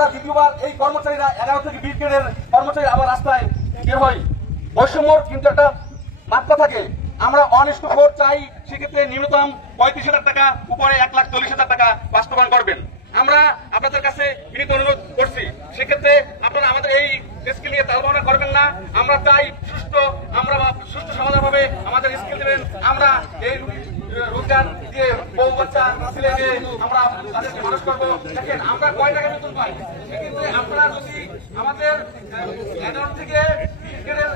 আমরা দ্বিতীয়বার এই কর্মচারীরা 11 থেকে 20 গ্রেডের কর্মচারী আবার রাস্তায় বের হই। বৈষম্যর কিন্তু একটা মাত্রা থাকে। আমরা অনিষ্ট ভোট চাই, সেক্ষেত্রে ন্যূনতম 35,000 টাকা, উপরে 1,40,000 টাকা বাস্তবায়ন করবেন। আমরা আপনাদের কাছে বিনীত অনুরোধ করছি, সেক্ষেত্রে আপনারা আমাদের এই স্কিল নিয়ে তালবাহনা করবেন না। আমরা চাই সুষ্ঠু সমাধানভাবে আমাদের স্কিল দেবেন। আমরা এই রোজগার দিয়ে বউ বাচ্চা ছেলে মেয়ে আমরা তাদেরকে মানুষ করবো। দেখেন আমরা কয় টাকা বেতন পাই, সেক্ষেত্রে আপনারা যদি আমাদের 11 থেকে 20 গ্রেডের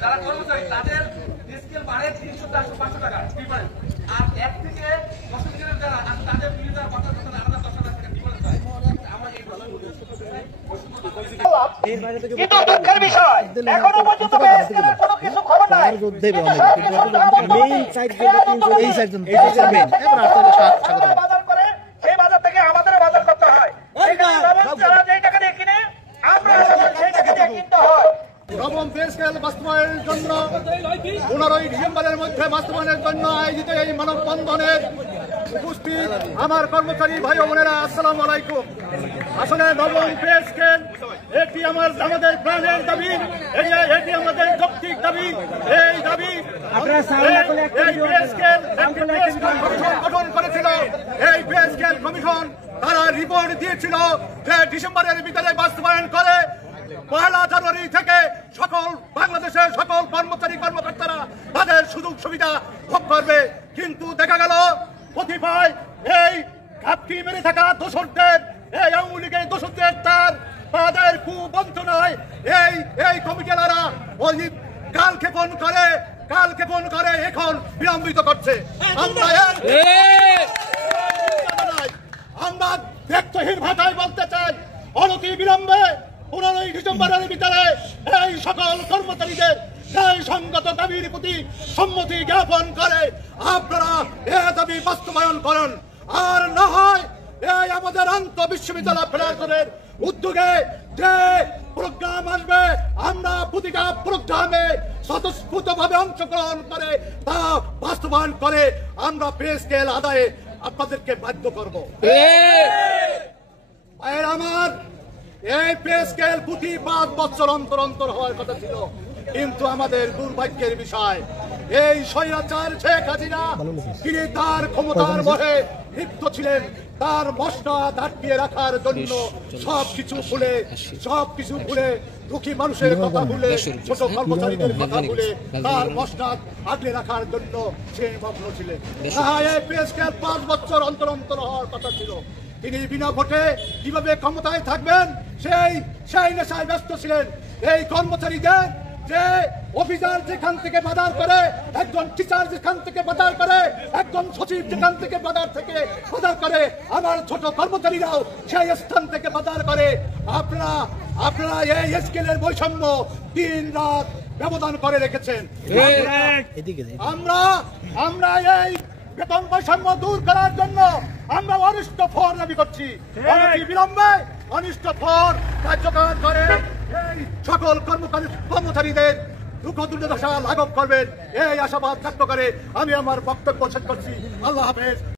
যারা কর্মচারী তাদের স্কেল বাড়ে 300-500 টাকা ডিফারেন্স, আর 1 থেকে 10 গ্রেডের যারা তাদের 2000-5000 আলাদা 10,000 টাকা ডিফারেন্স হয়। আমরা এই কিন্তু দুঃখের বিষয় এখনো পর্যন্ত স্কেলের কোনো কিছু খবর নাই। বাজার করে সেই বাজার থেকে আমাদের বাজার করতে হয়। যারা যেই টাকা দিয়ে কিনে আমরা সেই টাকা দিয়ে কিনতে হয়। নবম পে স্কেল বাস্তবায়নের জন্য 15 ডিসেম্বরের মধ্যে বাস্তবায়নের জন্য আয়োজিত এই মানববন্ধনের উপস্থিত আমার কর্মচারী ভাই বোনেরা, আসসালামু আলাইকুম। আসলে নবম পে স্কেল এটি আমাদের প্রাণের দাবি, এটি আমাদের যৌক্তিক দাবি। এই দাবি এই পে স্কেল কমিশন গঠন করেছিল। এই পে স্কেল কমিশন তারা রিপোর্ট দিয়েছিল যে ডিসেম্বরের ভিতরে বাস্তবায়ন করে 1 জানুয়ারি থেকে বাংলাদেশের সকল কর্মচারী কর্মকর্তারা তাদের সুযোগ সুবিধা ভোগ করবে। কিন্তু দেখা গেল কতিপয় এই ঘাপটি মেরে থাকা দোষরদের, এই আওয়ামী লীগের দোষরদের তাদের কুবঞ্চনায় এই কমিটিরা ওই কালক্ষেপণ করে এখন বিলম্বিত করছে। আমরা ব্যক্তহীন ভাষায় বলতে চাই, অনতি বিলম্বে 15 ডিসেম্বরের ভিতরে এই সকল কর্মচারীদের ন্যায়সঙ্গত দাবির প্রতি সম্মতি জ্ঞাপন করে আপনারা এ দাবি বাস্তবায়ন করেন। আর না হয় এই আমাদের আন্তঃবিশ্ববিদ্যালয় ফেডারেশনের উদ্যোগে যে প্রোগ্রাম আসবে, আমরা প্রতিটা প্রোগ্রামে স্বতঃস্ফূর্তভাবে অংশগ্রহণ করে তা বাস্তবায়ন করে আমরা পে স্কেল আদায়ে আপনাদেরকে বাধ্য করব। আমার এই পে স্কেল প্রতি 5 বছর অন্তর হওয়ার কথা ছিল, কিন্তু আমাদের দুর্ভাগ্যের বিষয় এই স্বৈরাচার শেখ হাসিনা তিনি তার ক্ষমতার বহে লিপ্ত ছিলেন। তার মসনদ আটকিয়ে রাখার জন্য সবকিছু ভুলে দুঃখী মানুষের কথা ভুলে, ছোট কর্মচারীদের কথা ভুলে তার মসনদ আগলে রাখার জন্য সে মগ্ন ছিলেন। এই পে স্কেল 5 বছর অন্তর হওয়ার কথা ছিল। তিনি বিনা ভোটে কিভাবে ক্ষমতায় থাকবেন সেই নেশায় ব্যস্ত ছিলেন। এই কর্মচারীদের যে অফিসার যেখান থেকে বাজার করে, একজন টিচার যেখান থেকে বাজার করে, একজন সচিব যেখান থেকে বাজার করে, আমার ছোট কর্মচারীরাও সেই স্থান থেকে বাজার করে। আপনারা এই স্কেলের বৈষম্য দিন রাত ব্যবধান করে রেখেছেন। আমরা এই বেতন বৈষম্য দূর করার জন্য আমরা অনিষ্ট ফর দাবি করছি। বিলম্বে অনিষ্ট ফর কার্যকর করে এই সকল কর্মচারীদের দুঃখ দুর্দশা লাঘব করবেন, এই আশাবাদ ব্যক্ত করে আমি আমার বক্তব্য শেষ করছি। আল্লাহ হাফেজ।